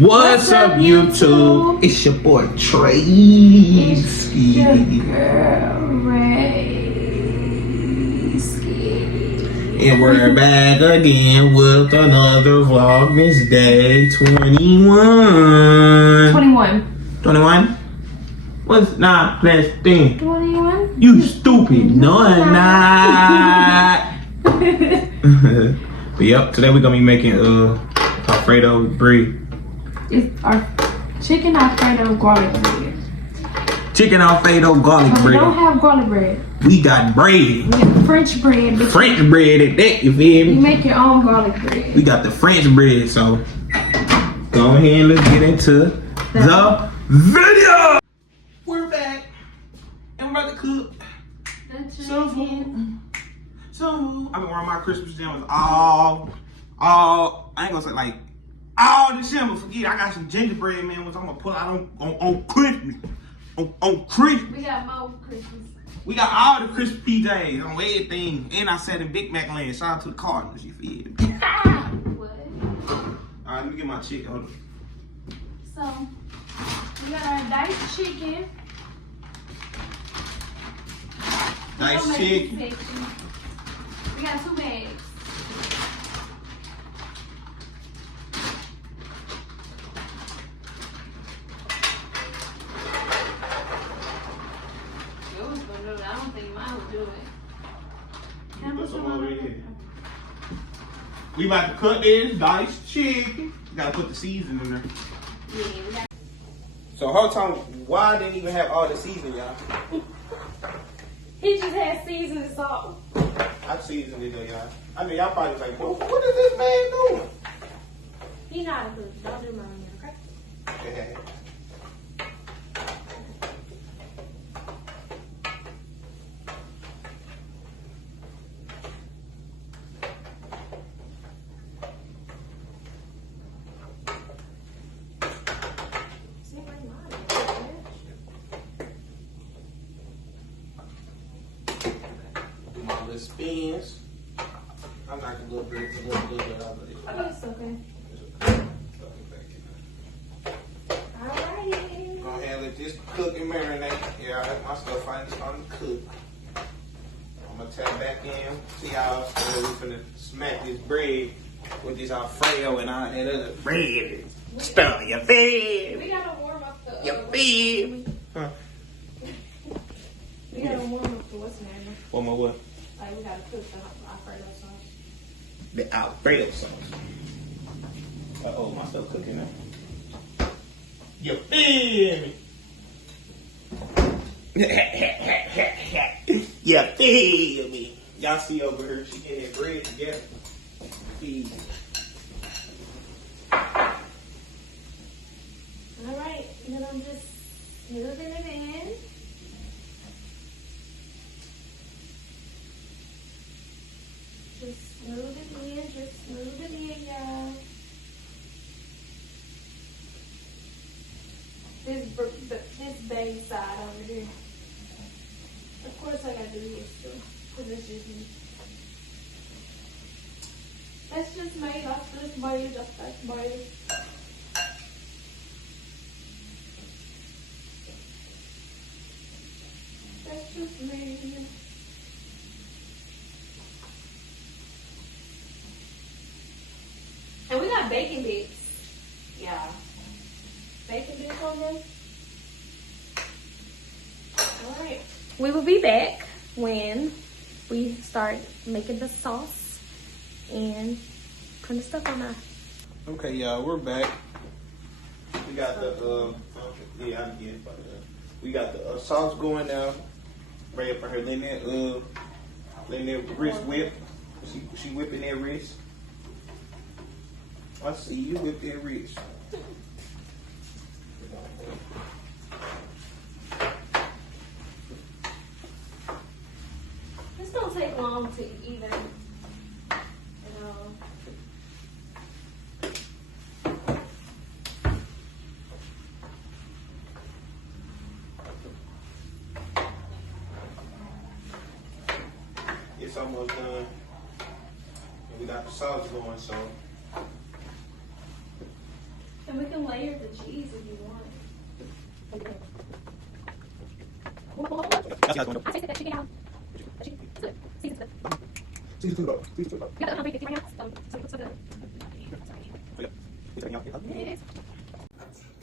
What's up, YouTube? It's your boy Treskii. And we're back again with another Vlogmas Day 21. 21? What's 9 plus 10? 21? You stupid. No, I'm not. But yep, today we're gonna be making Alfredo bread. It's our chicken Alfredo garlic bread. Chicken Alfredo garlic We bread. don't have garlic bread. We got bread. We got French bread. but French bread at that, you feel You me? make your own garlic bread. We got the French bread, so go ahead and let's get into the video. We're back and we're about to cook some food. I've been wearing my Christmas pajamas all I ain't gonna say like all December. Forget, I got some gingerbread man, which I'm gonna pull out on Christmas. On Christmas. We got more Christmas. We got all the Christmas PJs on everything. And I said in Big Mac land. Shout out to the Cardinals, you feel me? What? Alright, let me get my chicken. Hold on. So, we got our diced chicken. Diced chicken. We got 2 bags. I don't think mine will do it. We about to cut this diced chicken. Gotta put the seasoning in there. Yeah, we got. So whole time, why I didn't even have all the seasoning, y'all? He just had seasoned salt. I seasoned it though, y'all. I mean, y'all probably was like, well, what is this man doing? He not a good. Don't do mine, okay? Yeah. Spins. I'm not gonna look bit. Oh, it's okay. Alrighty. Go ahead and let this cook and marinate. Yeah, I let my stuff finally starting to cook. I'm gonna tap back in. See how we're gonna smack this bread with this Alfredo and all that other bread stuff. You feel? We gotta warm up the. You feel? Huh? We gotta warm up the what's name? One more what? Like we gotta cook the Alfredo sauce. The Alfredo sauce. Uh-oh, my stuff cooking now. You feel me? You feel me? Y'all see over here, she getting that bread together. Easy. Alright, and then I'm just moving it in. Just move it in, y'all. This baby side over here. Of course I gotta do this too, because it's just me. That's just me, that's just me. That's just me. And we got bacon bits. Yeah. Bacon bits on them. Alright. We will be back when we start making the sauce and putting stuff on there. Okay, y'all, we're back. We got the we got the sauce going now. Right up for her, letting that wrist whip. She whipping that wrist. I see you whip that wrist. This don't take long to even, It's almost done. And we got the sauce going, so. And we can layer the cheese if you want. I tasted that chicken out. Cheese too low. Cheese too low. You got the 150 right now? So it looks so good.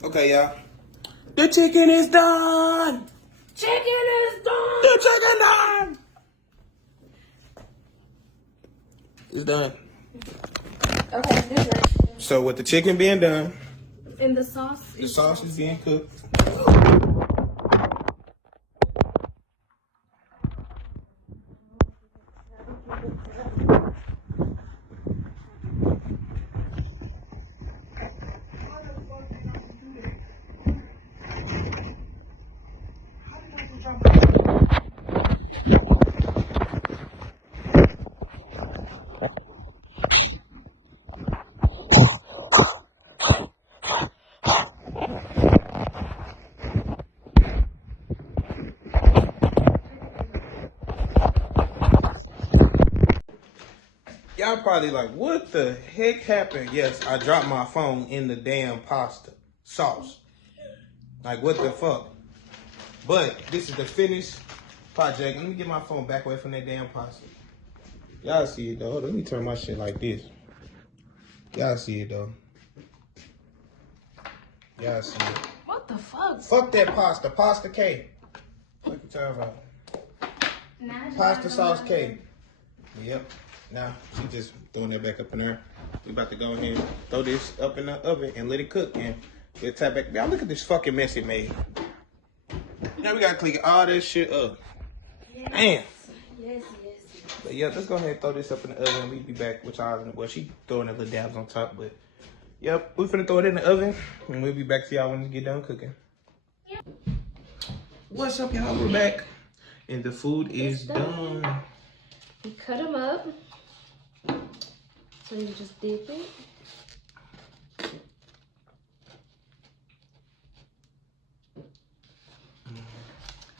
Okay, y'all. The chicken is done. Chicken is done. The chicken done. It's done. Okay, that's right. So with the chicken being done, And the sauce. the sauce is being cooked. Y'all probably like, what the heck happened? Yes, I dropped my phone in the damn pasta sauce. Like, what the fuck? But this is the finished project. Let me get my phone back away from that damn pasta. Y'all see it though. Let me turn my shit like this. Y'all see it though. Y'all see it. What the fuck? Fuck that pasta. Pasta K. What you talking about? Pasta sauce K. Yep. Now, she just throwing that back up in there. We about to go ahead and throw this up in the oven and let it cook. And we'll tap back. Y'all look at this fucking mess it made. Now we gotta clean all this shit up. Yes. Damn. Yes. But yeah, let's go ahead and throw this up in the oven. We'll be back with y'all. Well, she throwing the little dabs on top, but yep, we finna throw it in the oven. And we'll be back to y'all when we get done cooking. Yep. What's up, y'all? We're back. And the food is done. You cut them up. So you just dip it.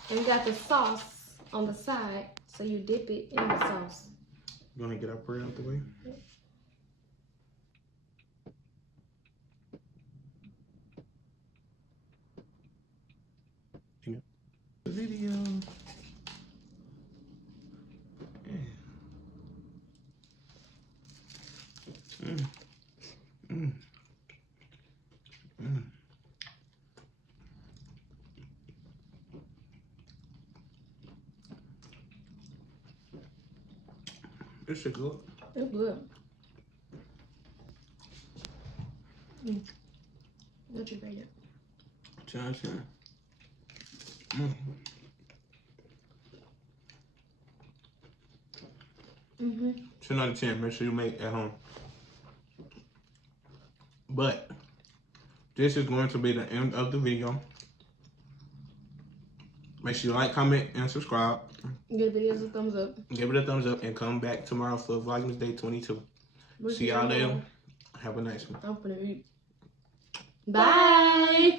And you got the sauce on the side, so you dip it in the sauce. You wanna get our bread out the way? Yeah. The video. This shit good. It's good. What you rate it? 10 out of 10. Mm-hmm. 10 out of 10. Make sure you make at home. But this is going to be the end of the video. Make sure you like, comment, and subscribe. Give the videos a thumbs up. Give it a thumbs up and come back tomorrow for Vlogmas Day 22. See y'all there. Have a nice one. I'm gonna eat. Bye.